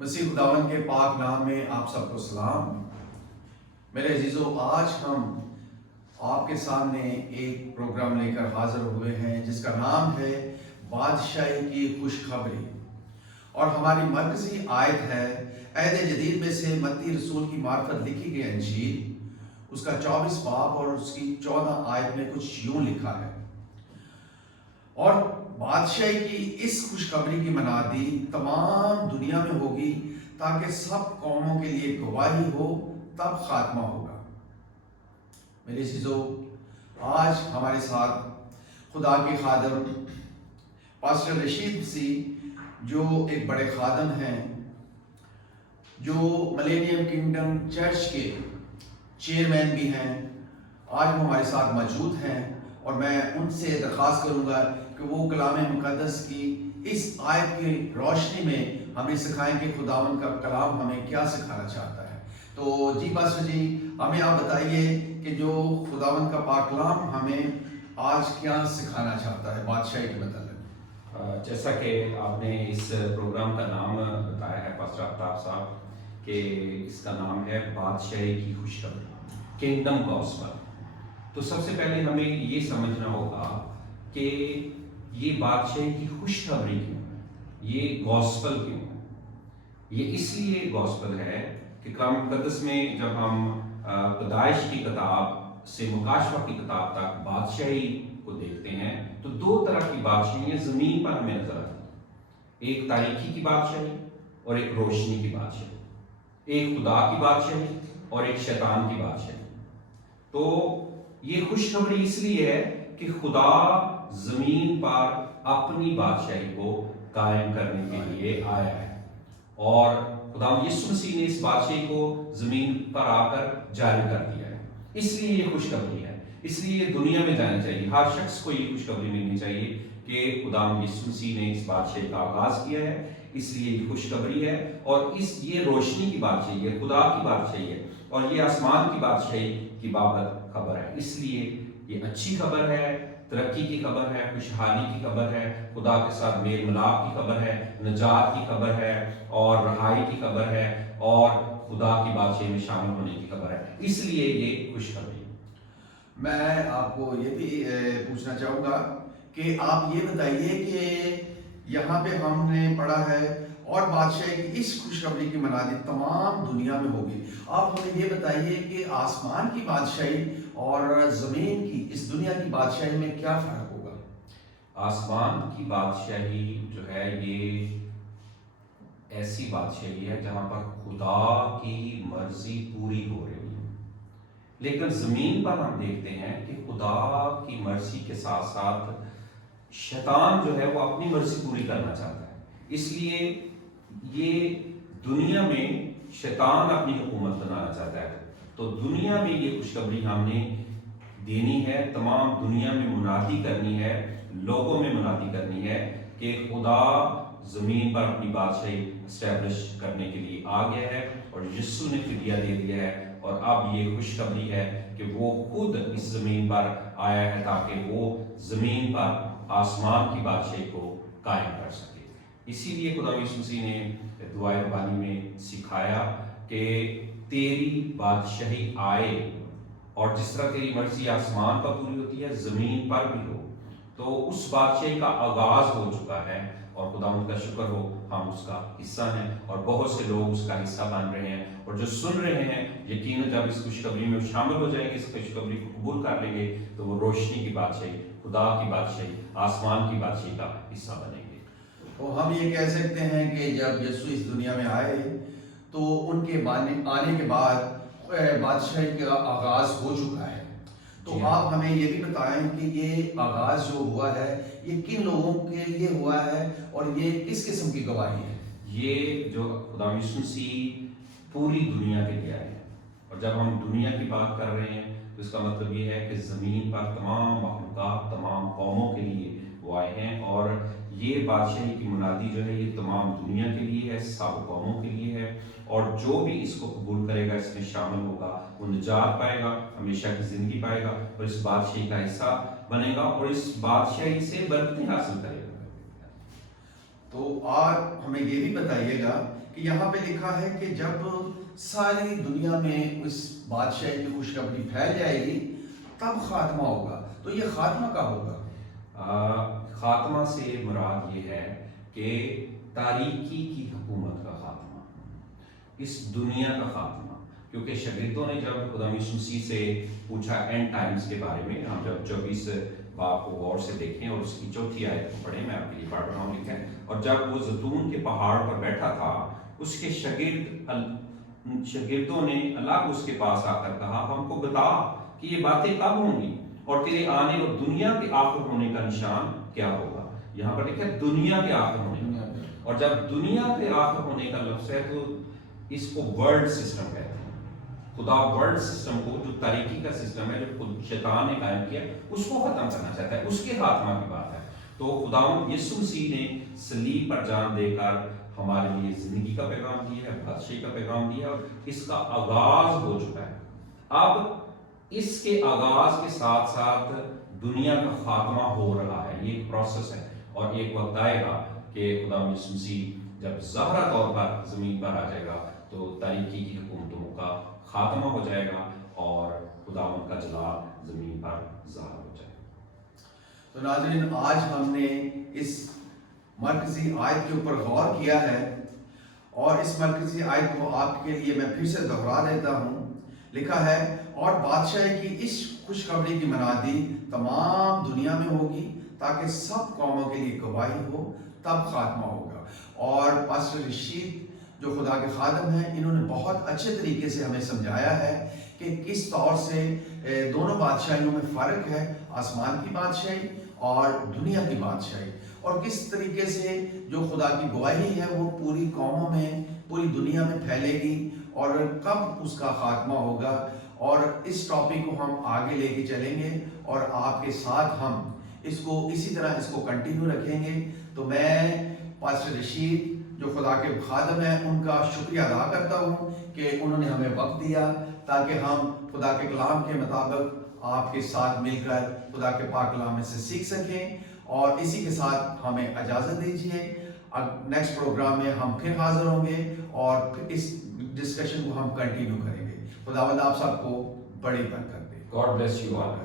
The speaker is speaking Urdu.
مسیح خداوند کے پاک نام میں آپ سب کو سلام۔ میرے عزیزو، آج ہم آپ کے سامنے ایک پروگرام لے کر حاضر ہوئے ہیں جس کا نام ہے بادشاہی کی خوشخبری، اور ہماری مرکزی آیت ہے عہد جدید میں سے متی رسول کی معرفت لکھی گئی انجیل، اس کا 24 باب اور اس کی 14 آیت میں کچھ یوں لکھا ہے: اور بادشاہی کی اس خوشخبری کی منادی تمام دنیا میں ہوگی تاکہ سب قوموں کے لیے گواہی ہو، تب خاتمہ ہوگا۔ میرے عزیزو، آج ہمارے ساتھ خدا کے خادم پاسٹر رشید مسیح، جو ایک بڑے خادم ہیں، جو ملینیم کنگڈم چرچ کے چیئرمین بھی ہیں، آج وہ ہمارے ساتھ موجود ہیں، اور میں ان سے درخواست کروں گا کہ وہ کلام مقدس کی اس آیت کی روشنی میں ہمیں سکھائیں کہ خداوند کا کلام ہمیں کیا سکھانا چاہتا ہے۔ تو جی پاسٹر جی، ہمیں آپ بتائیے کہ جو خداوند کا پاک کلام ہمیں آج کیا سکھانا چاہتا ہے بادشاہی کے متعلق۔ جیسا کہ آپ نے اس پروگرام کا نام بتایا ہے پاسٹر آفتاب صاحب، کہ اس کا نام ہے بادشاہی کی خوشخبری، کنگڈم گاسپل۔ تو سب سے پہلے ہمیں یہ سمجھنا ہوگا کہ یہ بادشاہی کی خوشخبری کیوں ہے، یہ گاسپل کیوں ہے۔ یہ اس لیے گاسپل ہے کہ کلام مقدس میں جب ہم پیدائش کی کتاب سے مکاشفہ کی کتاب تک بادشاہی کو دیکھتے ہیں تو دو طرح کی بادشاہیاں زمین پر ہمیں نظر آتی ہیں، ایک تاریکی کی بادشاہی اور ایک روشنی کی بادشاہی، ایک خدا کی بادشاہی اور ایک شیطان کی بادشاہی۔ تو یہ خوشخبری اس لیے ہے کہ خدا زمین پر اپنی بادشاہی کو قائم کرنے کے لیے آیا ہے، اور خدا یسوع مسیح نے اس بادشاہی کو زمین پر آ کر جاری کر دیا ہے۔ اس لیے یہ خوشخبری ہے، اس لیے یہ دنیا میں جانی چاہیے، ہر شخص کو یہ خوشخبری ملنی چاہیے کہ خدا یسوع مسیح نے اس بادشاہی کا آغاز کیا ہے، اس لیے یہ خوشخبری ہے۔ اور یہ روشنی کی بادشاہی ہے، خدا کی بادشاہی ہے، اور یہ آسمان کی بادشاہی کی بابت خبر ہے۔ اس لیے یہ اچھی خبر ہے، ترقی کی خبر ہے، خوشحالی کی خبر ہے، خدا کے ساتھ میل ملاپ کی خبر ہے، نجات کی خبر ہے، اور رہائی کی خبر ہے، اور خدا کی بادشاہی میں شامل ہونے کی خبر ہے۔ اس لیے یہ خوشخبری ہے۔ میں آپ کو یہ بھی پوچھنا چاہوں گا کہ آپ یہ بتائیے کہ یہاں پہ ہم نے پڑھا ہے اور بادشاہی کی اس خوشخبری کی منادی تمام دنیا میں ہوگی۔ آپ ہمیں یہ بتائیے کہ آسمان کی بادشاہی اور زمین کی، اس دنیا کی بادشاہی میں کیا فرق ہوگا؟ آسمان کی بادشاہی جو ہے یہ ایسی بادشاہی ہے جہاں پر خدا کی مرضی پوری ہو رہی ہے، لیکن زمین پر ہم دیکھتے ہیں کہ خدا کی مرضی کے ساتھ ساتھ شیطان جو ہے وہ اپنی مرضی پوری کرنا چاہتا ہے۔ اس لیے یہ دنیا میں شیطان اپنی حکومت بنانا چاہتا ہے۔ تو دنیا میں یہ خوشخبری ہم نے دینی ہے، تمام دنیا میں منادی کرنی ہے، لوگوں میں منادی کرنی ہے کہ خدا زمین پر اپنی بادشاہی اسٹیبلش کرنے کے لیے آ گیا ہے، اور یسوع نے فدیہ دے دیا ہے، اور اب یہ خوشخبری ہے کہ وہ خود اس زمین پر آیا ہے تاکہ وہ زمین پر آسمان کی بادشاہی کو قائم کر سکے۔ اسی لیے خدا یسوع مسیح نے دعائے ربانی میں سکھایا کہ تیری بادشاہی آئے، اور جس طرح تیری مرضی آسمان پر پوری ہوتی ہے زمین پر بھی ہو۔ تو اس بادشاہی کا آغاز ہو چکا ہے، اور خدا ان کا شکر ہو ہم اس کا حصہ ہیں، اور بہت سے لوگ اس کا حصہ بن رہے ہیں، اور جو سن رہے ہیں یقیناً جب اس خوشخبری میں شامل ہو جائیں گے، اس خوشخبری کو قبول کر لیں گے تو وہ روشنی کی بادشاہی، خدا کی بادشاہی، آسمان کی بادشاہی کا حصہ بنیں گے۔ تو ہم یہ کہہ سکتے ہیں کہ جب یسوع اس دنیا میں آئے تو ان کے آنے کے بعد بادشاہی کا آغاز ہو چکا ہے۔ تو آپ ہمیں یہ بھی بتائیں کہ یہ آغاز جو ہوا ہے یہ کن لوگوں کے لیے ہوا ہے، اور یہ کس قسم کی گواہی ہے؟ یہ جو خدا یسوع مسیح پوری دنیا کے لیے آئے ہیں، اور جب ہم دنیا کی بات کر رہے ہیں تو اس کا مطلب یہ ہے کہ زمین پر تمام مخلوقات، تمام قوموں کے لیے وہ آئے ہیں، اور یہ بادشاہی کی منادی جو ہے یہ تمام دنیا کے لیے ہے، سب قوموں کے لیے ہے، اور جو بھی اس کو قبول کرے گا، اس میں شامل ہوگا، وہ نجات پائے گا، ہمیشہ کی زندگی پائے گا، اور اس بادشاہی کا حصہ بنے گا، اور اس بادشاہی سے برکتیں حاصل کرے گا۔ تو آپ ہمیں یہ بھی بتائیے گا کہ یہاں پہ لکھا ہے کہ جب ساری دنیا میں اس بادشاہی کی خوشخبری پھیل جائے گی تب خاتمہ ہوگا. تو یہ خاتمہ کب ہوگا؟ خاتمہ سے مراد یہ ہے کہ تاریکی کی حکومت کا خاتمہ، اس دنیا کا خاتمہ. کیونکہ شاگردوں نے جب خدا یسوع مسیح سے پوچھا اینڈ ٹائمز کے بارے میں، ہم جب 24 باب کو غور سے دیکھیں اور اس کی چوتھی آیت کو پڑھیں، میں آپ کے لیے پڑھ رہا ہوں، لکھیں. اور جب وہ زیتون کے پہاڑ پر بیٹھا تھا، اس کے شاگردوں نے اللہ کو اس کے پاس آ کر کہا، ہم کو بتا کہ یہ باتیں کب ہوں گی اور تیرے آنے اور دنیا کے آخر ہونے کا نشان کیا ہوگا. یہاں پر لکھا ہے دنیا کے آخر ہونے کا. اور جب دنیا کے آخر ہونے کا لفظ ہے تو اس کو ورلڈ سسٹم کہتے ہیں. خدا ورلڈ سسٹم کو، جو تاریکی کا سسٹم ہے جو خود شیطان نے قائم کیا، اس کو ختم کرنا چاہتا ہے، اس کے خاتمہ کی بات ہے. تو خداوند یسوع مسیح نے صلیب پر جان دے کر ہمارے لیے زندگی کا پیغام دیا ہے، بادشاہی کا پیغام دیا ہے، اور اس کا آغاز ہو چکا ہے. اب اس کے آغاز کے ساتھ ساتھ دنیا کا خاتمہ ہو رہا ہے. یہ ایک پروسیس ہے اور ایک وقت آئے گا کہ خداوند یسوع مسیح جب ظاہرہ طور پر زمین پر آ جائے گا تو تاریکی کی حکومتوں کا خاتمہ ہو جائے گا اور خداوند کا جلال زمین پر ظاہر ہو جائے گا. تو ناظرین، آج ہم نے اس مرکزی آیت کے اوپر غور کیا ہے، اور اس مرکزی آیت کو آپ کے لیے میں پھر سے دہرا دیتا ہوں. لکھا ہے، اور بادشاہی کی اس خوشخبری کی منادی تمام دنیا میں ہوگی تاکہ سب قوموں کے لیے گواہی ہو، تب خاتمہ ہوگا. اور پاسٹر رشید جو خدا کے خادم ہیں، انہوں نے بہت اچھے طریقے سے ہمیں سمجھایا ہے کہ کس طور سے دونوں بادشاہیوں میں فرق ہے، آسمان کی بادشاہی اور دنیا کی بادشاہی، اور کس طریقے سے جو خدا کی گواہی ہے وہ پوری قوموں میں، پوری دنیا میں پھیلے گی اور کب اس کا خاتمہ ہوگا. اور اس ٹاپک کو ہم آگے لے کے چلیں گے اور آپ کے ساتھ ہم اس کو اسی طرح اس کو کنٹینیو رکھیں گے. تو میں پاسٹر رشید جو خدا کے خادم ہیں ان کا شکریہ ادا کرتا ہوں کہ انہوں نے ہمیں وقت دیا تاکہ ہم خدا کے کلام کے مطابق آپ کے ساتھ مل کر خدا کے پاک کلام میں سے سیکھ سکیں. اور اسی کے ساتھ ہمیں اجازت دیجیے. نیکسٹ پروگرام میں ہم پھر حاضر ہوں گے اور پھر اس ڈسکشن کو ہم کنٹینیو کریں گے. خداوند آپ سب کو بڑی برکت دے. God bless you all.